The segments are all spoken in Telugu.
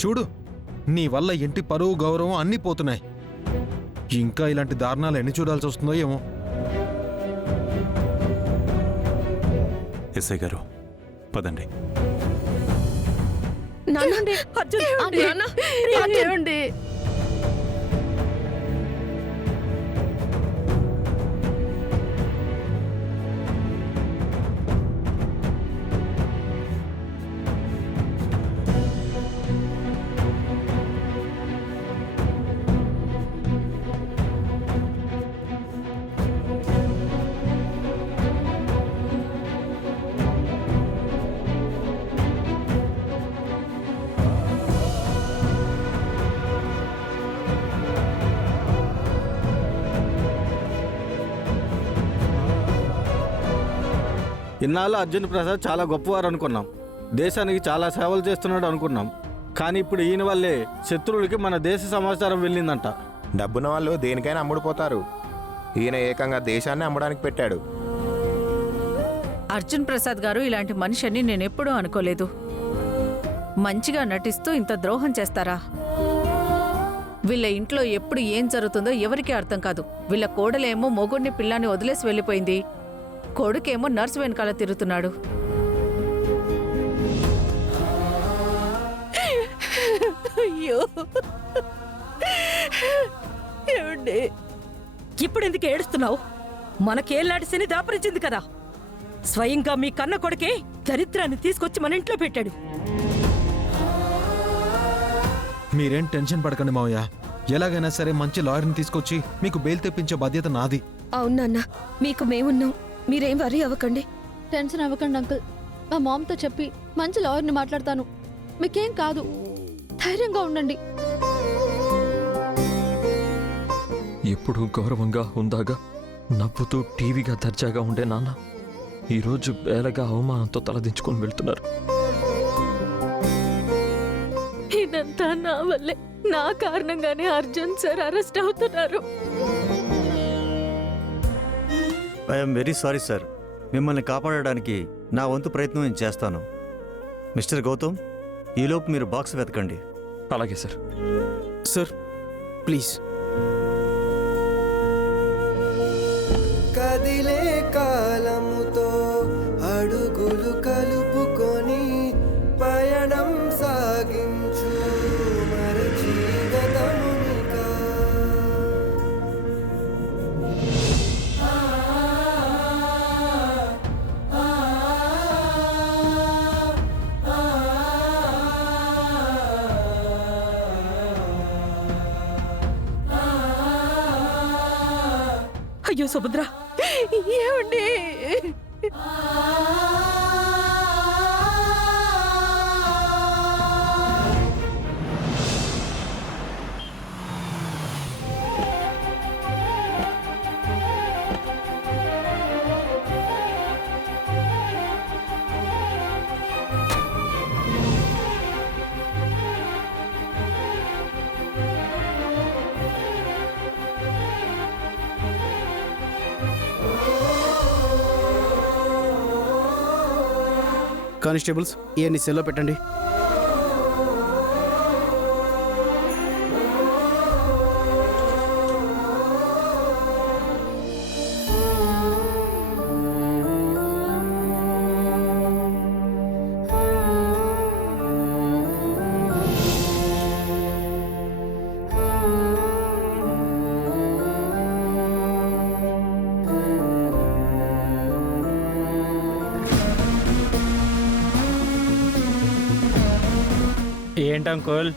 చూడు, నీ వల్ల ఇంటి పరువు గౌరవం అన్నీ పోతున్నాయి. ఇంకా ఇలాంటి దారుణాలు ఎన్ని చూడాల్సి వస్తుందో ఏమో. ఎస్ఐ గారు పదండి. ఇన్నాళ్ళు అర్జున్ ప్రసాద్ చాలా గొప్పవారు అనుకున్నాం, దేశానికి చాలా సేవలు చేస్తున్నాడు అనుకున్నాం. కానీ ఇప్పుడు ఈయన వల్లే శత్రువులకి మన దేశ సమాచారం వెళ్ళిందంట. డబ్బున్న వాళ్ళు దేనికైనా అమ్ముడుపోతారు. ఈయన ఏకంగా దేశాన్ని అమ్మడానికి పెట్టాడు. అర్జున్ ప్రసాద్ గారు ఇలాంటి మనిషిని నేనెప్పుడూ అనుకోలేదు. మంచిగా నటిస్తూ ఇంత ద్రోహం చేస్తారా? వీళ్ళ ఇంట్లో ఎప్పుడు ఏం జరుగుతుందో ఎవరికీ అర్థం కాదు. వీళ్ళ కోడలేమో మొగుడిని పిల్లాన్ని వదిలేసి వెళ్ళిపోయింది, కొడుకేమో నర్సు వెనకాల తిరుగుతున్నాడు. అయ్యో, ఏమండి ఇప్పుడు ఎందుకు ఏడుస్తున్నావు? మనకేళ్ళాటి శని దాపరించింది కదా. స్వయంగా మీ కన్న కొడుకే దరిద్రాన్ని తీసుకొచ్చి మన ఇంట్లో పెట్టాడు. మీరేం టెన్షన్ పడకండి మావయ్య. ఎలాగైనా సరే మంచి లాయర్ని తీసుకొచ్చి మీకు బెయిల్ తెప్పించే బాధ్యత నాది. అవునన్నా, మీకు మేమున్నాం, మీరేం వరీ అవ్వకండి. టెన్షన్ అవ్వకండి అంకుల్. మా మామ్తో చెప్పి మంచి లాయర్ని మాట్లాడతాను. మీకేం కాదు, ధైర్యంగా ఉండండి. ఎప్పుడు గౌరవంగా హుందాగా నవ్వుతూ టీవీగా దర్జాగా ఉండే నాన్న ఈరోజు బేలగా అవమానంతో తలదించుకొని వెళ్తున్నారు. ఇదంతా నా వల్లే, నా కారణంగానే అర్జున్ సార్ అరెస్ట్ అవుతున్నారు. I'm very sorry sir. మిమ్మల్ని కాపాడడానికి నా వంతు ప్రయత్నం నేను చేస్తాను. మిస్టర్ గౌతమ్, ఈలోపు మీరు బాక్స్ వెతకండి. అలాగే సార్. Sir please. కదిలే కాలముతో అడుగులు కలుపుకొని పయనం సాగించు మరచి గతమునికా. అయ్యో సుభద్ర, ఏమండి? కానిస్టేబుల్స్, ఇవన్నీ సెల్లో పెట్టండి. ఏంటంకుల్,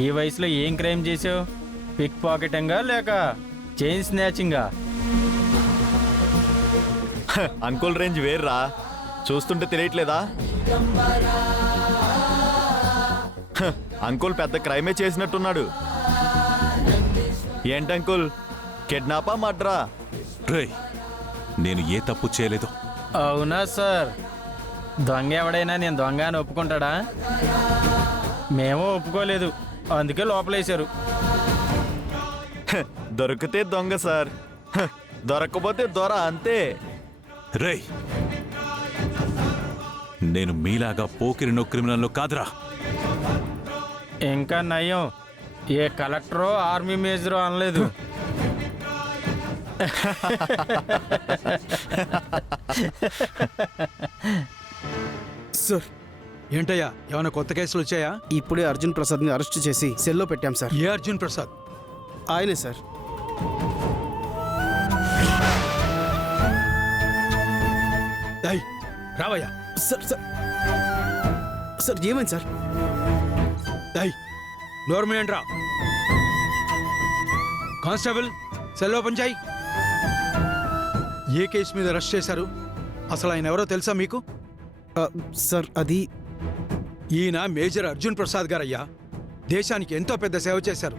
ఈ వయసులో ఏం క్రైమ్ చేసావు? పిక్ పాకెటింగా లేక చైన్ స్నాచింగా? అంకుల్ రేంజ్ వేర్రా, చూస్తుంటే తెలియట్లేదా? అంకుల్ పెద్ద క్రైమే చేసినట్టున్నాడు. ఏంటంకుల్, కిడ్నాపా మర్డరా? రేయ్, నేను ఏ తప్పు చేయలేదు. అవునా సార్? దొంగ ఎవడైనా నేను దొంగ అని ఒప్పుకుంటాడా? మేము ఒప్పుకోలేదు, అందుకే లోపలేశారు. దొరికితే దొంగ సార్, దొరకకపోతే దొర, అంతే. రేయ్, నేను మీలాగా పోకిరినో క్రిమినల్లో కాదురా. ఇంకా నయం, ఏ కలెక్టరో ఆర్మీ మేజరో అనలేదు. సార్ ఏంటయ్యా ఏమైనా కొత్త కేసులు వచ్చాయా? ఇప్పుడే అర్జున్ ప్రసాద్ని అరెస్ట్ చేసి సెల్లో పెట్టాం సార్. ఏ అర్జున్ ప్రసాద్? ఆయనే సార్. డై రావయ్యా. సార్ సార్ సార్ ఏమైంది సార్? డై నోర్మేంట్ రా. కానిస్టేబుల్ సెల్ ఓపెన్ చేయి. ఏ కేసు మీద అరెస్ట్ చేశారు? అసలు ఆయన ఎవరో తెలుసా మీకు? సార్ అది ఈయన మేజర్ అర్జున్ ప్రసాద్ గారయ్యా. దేశానికి ఎంతో పెద్ద సేవ చేశారు.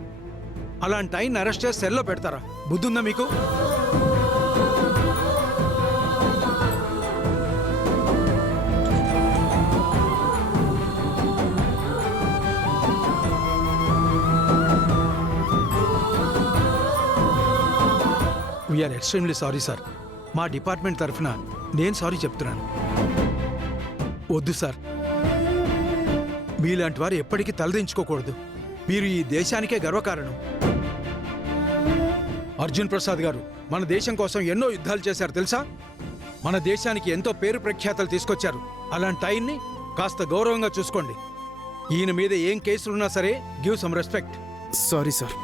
అలాంటి ఆయన అరెస్ట్ చేసి సెల్లో పెడతారా? బుద్ధుందా మీకు? We're extremely sorry sir. మా డిపార్ట్మెంట్ తరఫున నేను సారీ చెప్తున్నాను. వద్దు సార్, మీలాంటి వారు ఎప్పటికీ తలదించుకోకూడదు. మీరు ఈ దేశానికే గర్వకారణం. అర్జున్ ప్రసాద్ గారు మన దేశం కోసం ఎన్నో యుద్ధాలు చేశారు తెలుసా? మన దేశానికి ఎంతో పేరు ప్రఖ్యాతలు తీసుకొచ్చారు. అలాంటి ఆయన్ని కాస్త గౌరవంగా చూసుకోండి. ఈయన మీద ఏం కేసులున్నా సరే give some respect. Sorry sir.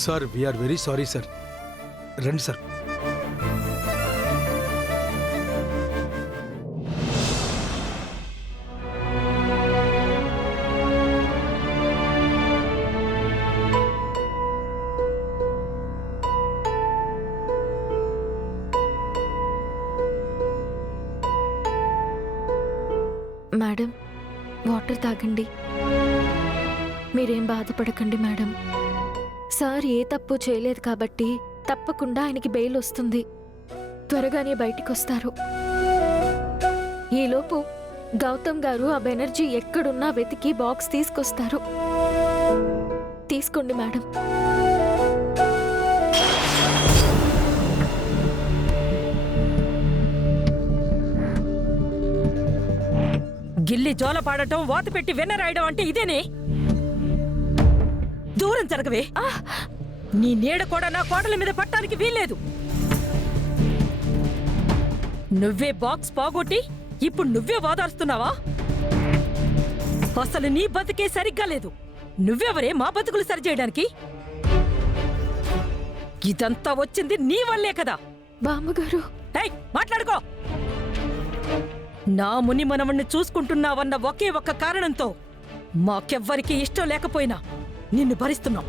Sir we're very sorry sir. రండి సార్. మేడం, వాటర్ తాగండి. మీరేం బాధపడకండి మేడం. సార్ ఏ తప్పు చేయలేదు కాబట్టి తప్పకుండా ఆయనకి బెయిల్ వస్తుంది. త్వరగానే బయటికొస్తారు. ఈలోపు గౌతమ్ గారు ఆ బెనర్జీ ఎక్కడున్నా వెతికి బాక్స్ తీసుకొస్తారు. తీసుకోండి మేడం. గిల్లి జోల పాడటం, వాత పెట్టి వెన్న రాయడం అంటే ఇదేనే? దూరం జరగవే. నీ నీడ కూడా నా కోడల మీద పట్టానికి వీల్లేదు. నువ్వే బాక్స్ పోగొట్టి ఇప్పుడు నువ్వే ఓదార్స్తున్నావా? అసలు నీ బతుకే సరిగ్గా లేదు. నువ్వెవరే మా బతుకులు సరిచేయడానికి? ఇదంతా వచ్చింది నీ వల్లే కదా. బామ్మగారు, మాట్లాడుకో. నా ముని మనవణ్ణి చూసుకుంటున్నావన్న ఒకే ఒక్క కారణంతో మాకెవ్వరికీ ఇష్టం లేకపోయినా నిన్ను భరిస్తున్నాం.